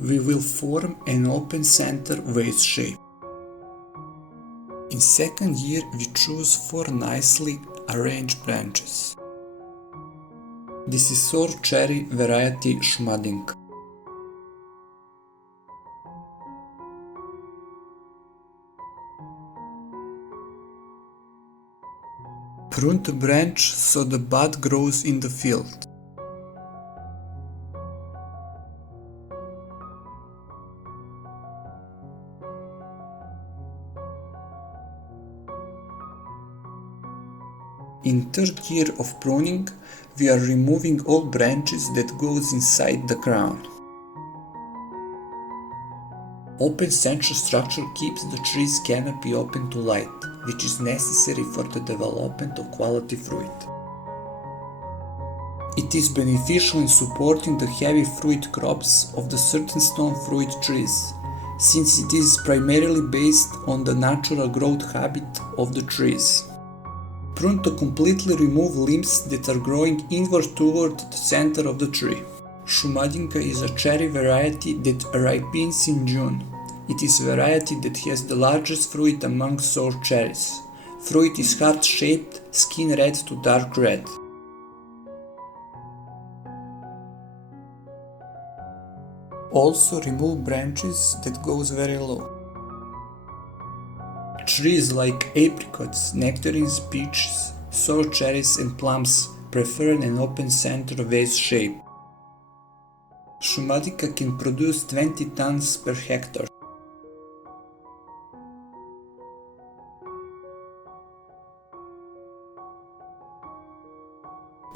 we will form an open center vase shape. In second year we choose 4 nicely arranged branches. This is sour cherry variety Sumadinka. Prune the branch so the bud grows in the field. In third year of pruning, we are removing all branches that goes inside the crown. Open central structure keeps the tree's canopy open to light, which is necessary for the development of quality fruit. It is beneficial in supporting the heavy fruit crops of the certain stone fruit trees, since it is primarily based on the natural growth habit of the trees. Prune to completely remove limbs that are growing inward toward the center of the tree. Sumadinka is a cherry variety that ripens in June. It is a variety that has the largest fruit among sour cherries. Fruit is heart-shaped, skin red to dark red. Also remove branches that goes very low. Trees like apricots, nectarines, peaches, sour cherries and plums prefer an open center vase shape. Sumadinka can produce 20 tons per hectare.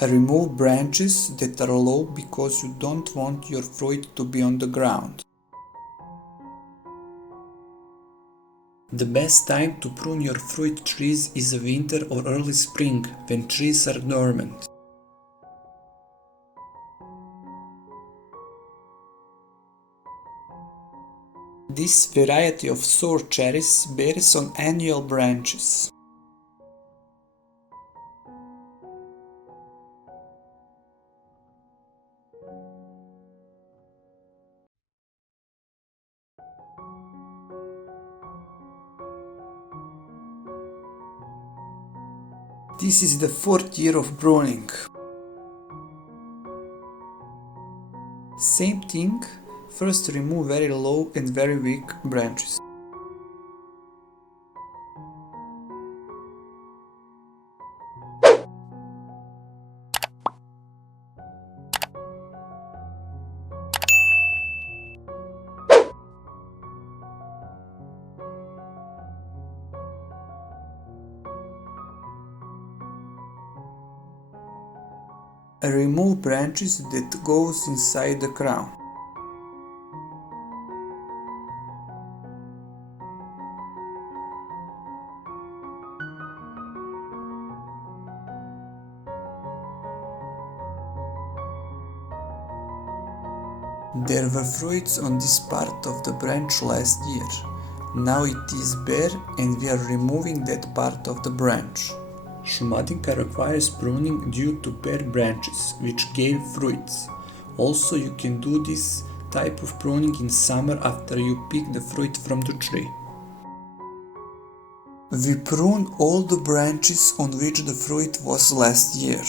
Remove branches that are low because you don't want your fruit to be on the ground. The best time to prune your fruit trees is winter or early spring, when trees are dormant. This variety of sour cherries bears on annual branches. This is the fourth year of pruning. Same thing, first remove very low and very weak branches. Remove branches that goes inside the crown. There were fruits on this part of the branch last year. Now it is bare and we are removing that part of the branch. Sumadinka requires pruning due to bare branches, which gave fruits. Also, you can do this type of pruning in summer after you pick the fruit from the tree. We prune all the branches on which the fruit was last year.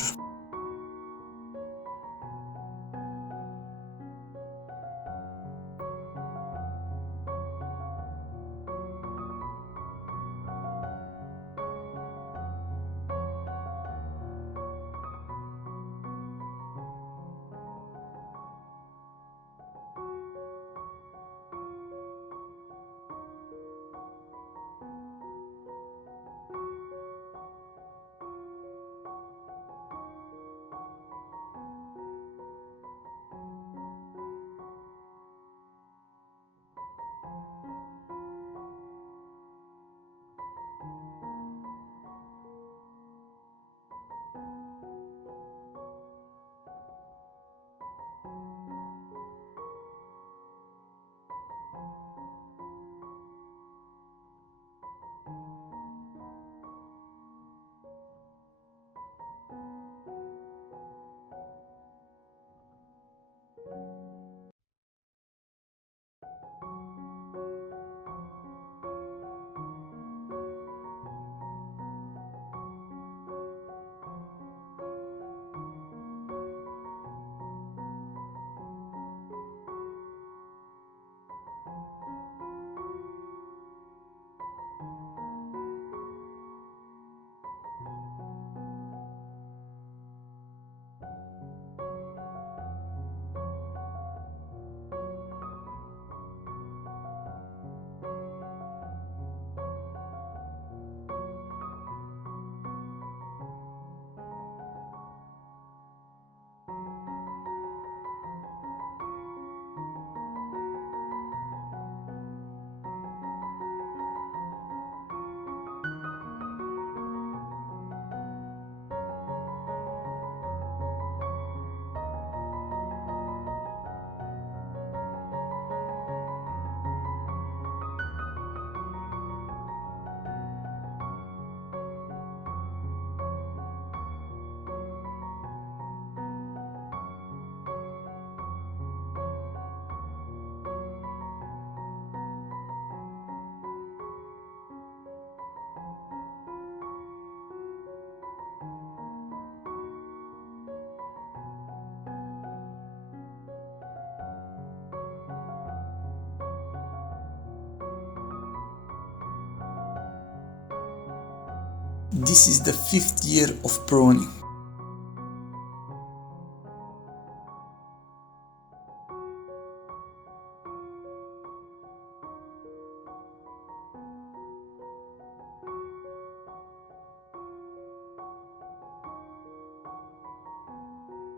This is the 5th year of pruning.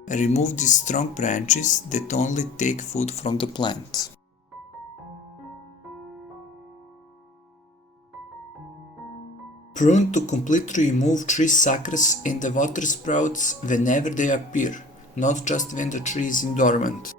Remove these strong branches that only take food from the plant. Prune to completely remove tree suckers and the water sprouts whenever they appear, not just when the tree is in dormant.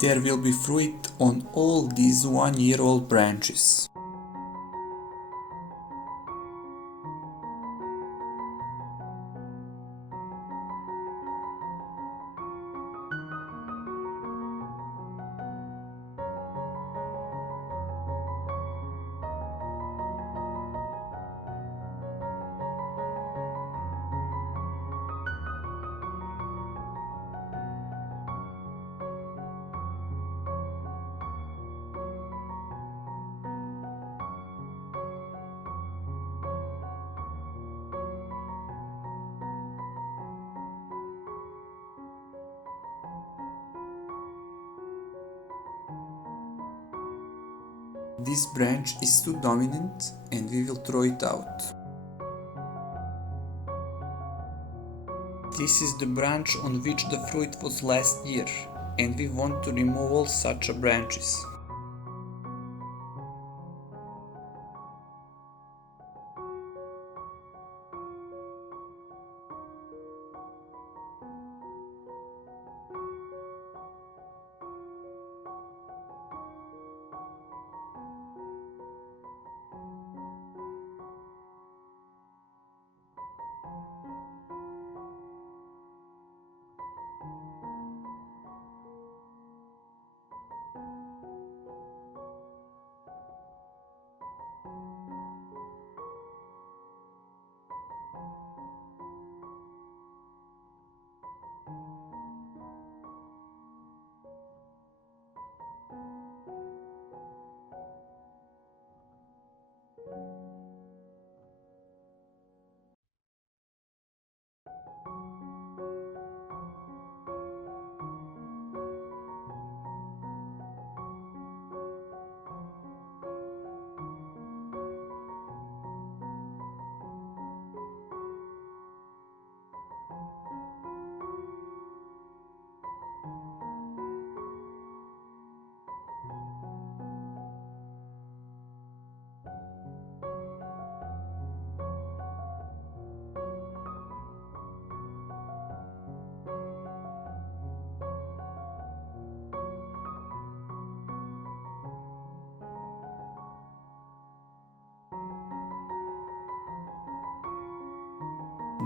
There will be fruit on all these 1-year-old branches. This branch is too dominant and we will throw it out. This is the branch on which the fruit was last year, and we want to remove all such branches.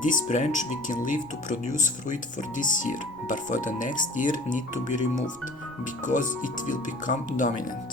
This branch we can leave to produce fruit for this year, but for the next year need to be removed, because it will become dominant.